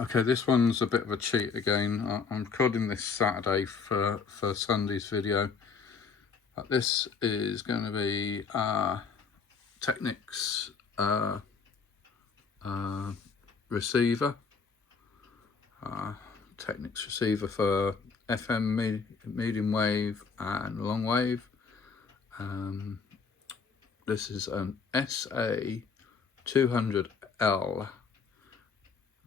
Okay, this one's a bit of a cheat again. I'm recording this Saturday for Sunday's video. This is going to be Technics receiver. Technics receiver for FM medium wave and long wave. This is an SA-200L.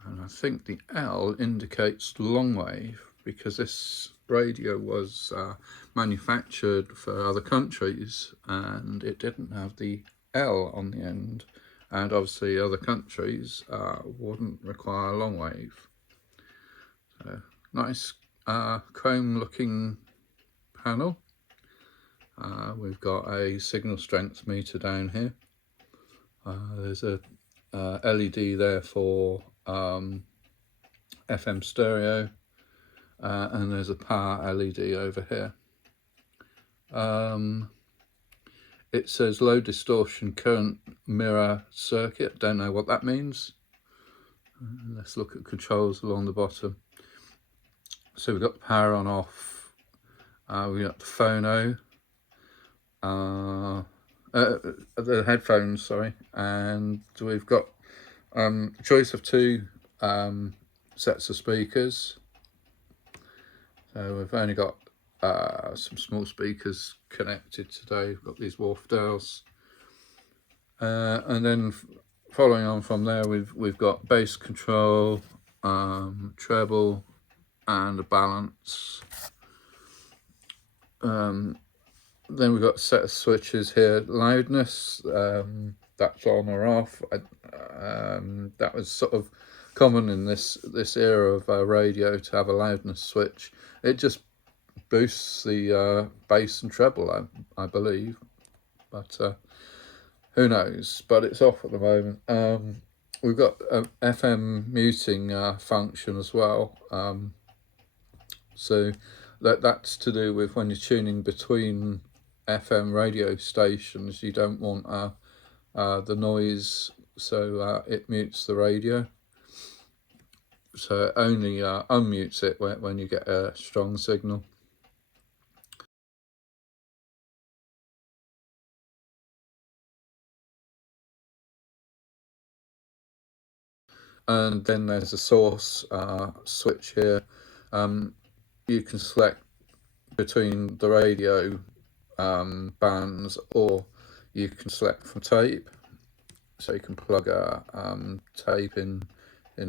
And I think the L indicates long wave because this radio was manufactured for other countries and it didn't have the L on the end, and obviously other countries wouldn't require long wave. So, nice chrome looking panel. We've got a signal strength meter down here. There's a LED there for FM stereo, and there's a power LED over here. It says low distortion current mirror circuit. Don't know what that means. Let's look at controls along the bottom. So we've got the power on off, we've got the phono, the headphones, sorry, and we've got choice of two sets of speakers. So we've only got some small speakers connected today. We've got these Wharfdales, and then following on from there, we've got bass control, treble, and a balance. Then we've got a set of switches here. Loudness, that's on or off. That was sort of common in this era of radio to have a loudness switch. It just boosts the bass and treble, I believe, but who knows. But it's off at the moment. We've got an FM muting function as well. So that's to do with when you're tuning between FM radio stations, you don't want the noise, so it mutes the radio. So it only unmutes it when you get a strong signal. And then there's a source switch here. You can select between the radio bands, or you can select from tape. So you can plug a tape in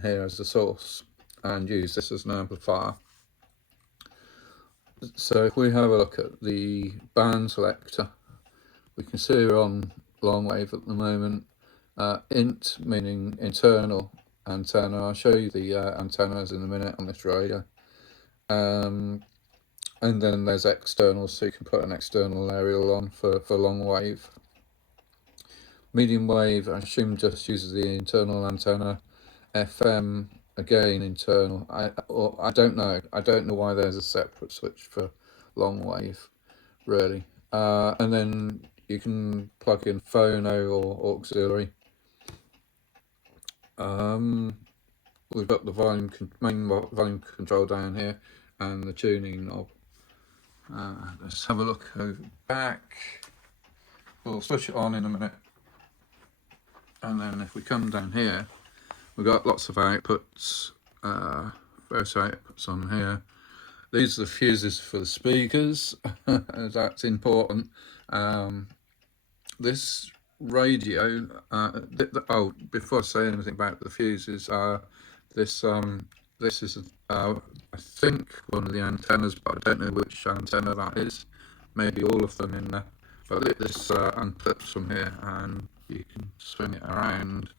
here as a source and use this as an amplifier. So if we have a look at the band selector, we can see we're on long wave at the moment. INT meaning internal antenna. I'll show you the antennas in a minute on this radio. And then there's external, so you can put an external aerial on for long wave. Medium wave, I assume, just uses the internal antenna. FM, again, internal. I don't know. I don't know why there's a separate switch for long wave, really. And then you can plug in phono or auxiliary. We've got the main volume control down here and the tuning knob. Let's have a look over back. We'll switch it on in a minute. And then if we come down here, we've got lots of outputs, various outputs on here. These are the fuses for the speakers. That's important. This radio, before I say anything about the fuses, this is I think one of the antennas, but I don't know which antenna that is. Maybe all of them in there. But this unclips from here and you can swing it around.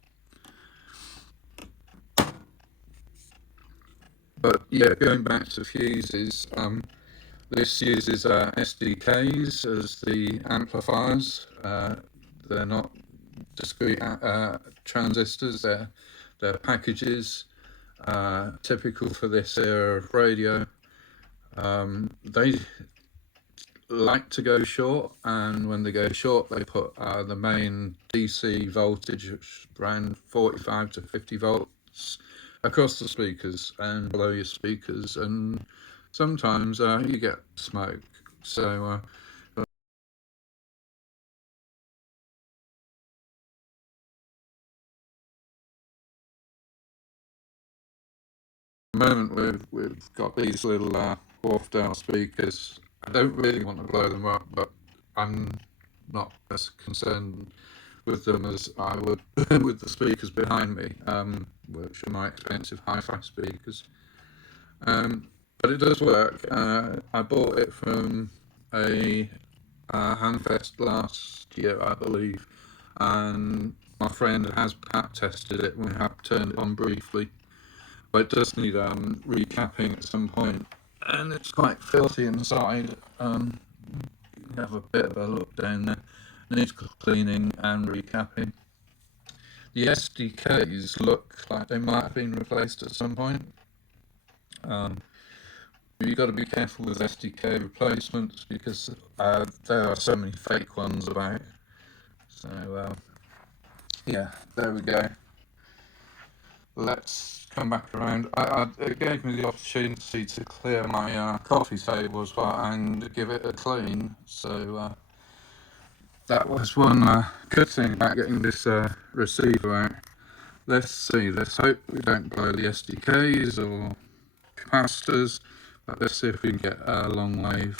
But yeah, going back to fuses, this uses SDKs as the amplifiers. They're not discrete transistors, they're packages. Typical for this era of radio. They like to go short, and when they go short they put the main DC voltage, which is around 45 to 50 volts, across the speakers and below your speakers, and sometimes you get smoke. So at the moment we've got these little Wharfdale speakers. I don't really want to blow them up, but I'm not as concerned with them as I would with the speakers behind me, which are my expensive hi-fi speakers. But it does work. I bought it from a Handfest last year, I believe, and my friend has pat tested it. We have turned it on briefly, but it does need recapping at some point, and it's quite filthy inside. You have a bit of a look down there. It needs cleaning and recapping. The SDKs look like they might have been replaced at some point. You've got to be careful with SDK replacements because there are so many fake ones about. So yeah, there we go. Let's come back around. It gave me the opportunity to clear my coffee table as well and give it a clean. So that was one good thing about getting this receiver out. Let's see, let's hope we don't blow the SDKs or capacitors, but let's see if we can get a long wave.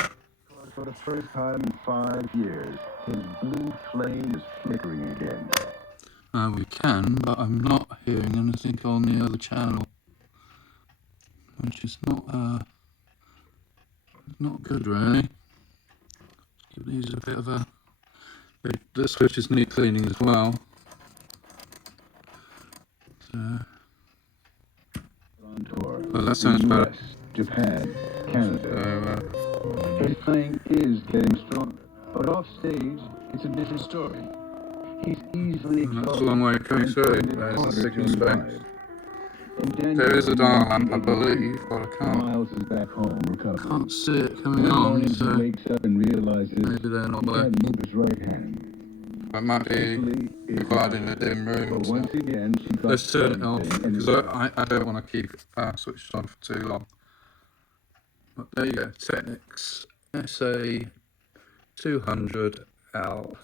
For the first time in 5 years, his blue flame is flickering again. We can, but I'm not hearing anything on the other channel, which is not good really. Give these a bit of a... The switches need cleaning as well. So, well, that sounds better. Japan, Canada. So, his playing is getting stronger, but off stage, it's a different story. He's easily that's a long way coming through. There's the signal space. There is a dial lamp, I believe, but I can't see it coming on, so wakes up and realizes maybe they're not working. move his right hand. It might be required in a dim room. But once again, Let's turn it off because I don't want to keep it switched on for too long. But there you go, Technics SA-200L